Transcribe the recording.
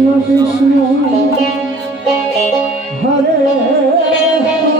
Krishna Krishna Hare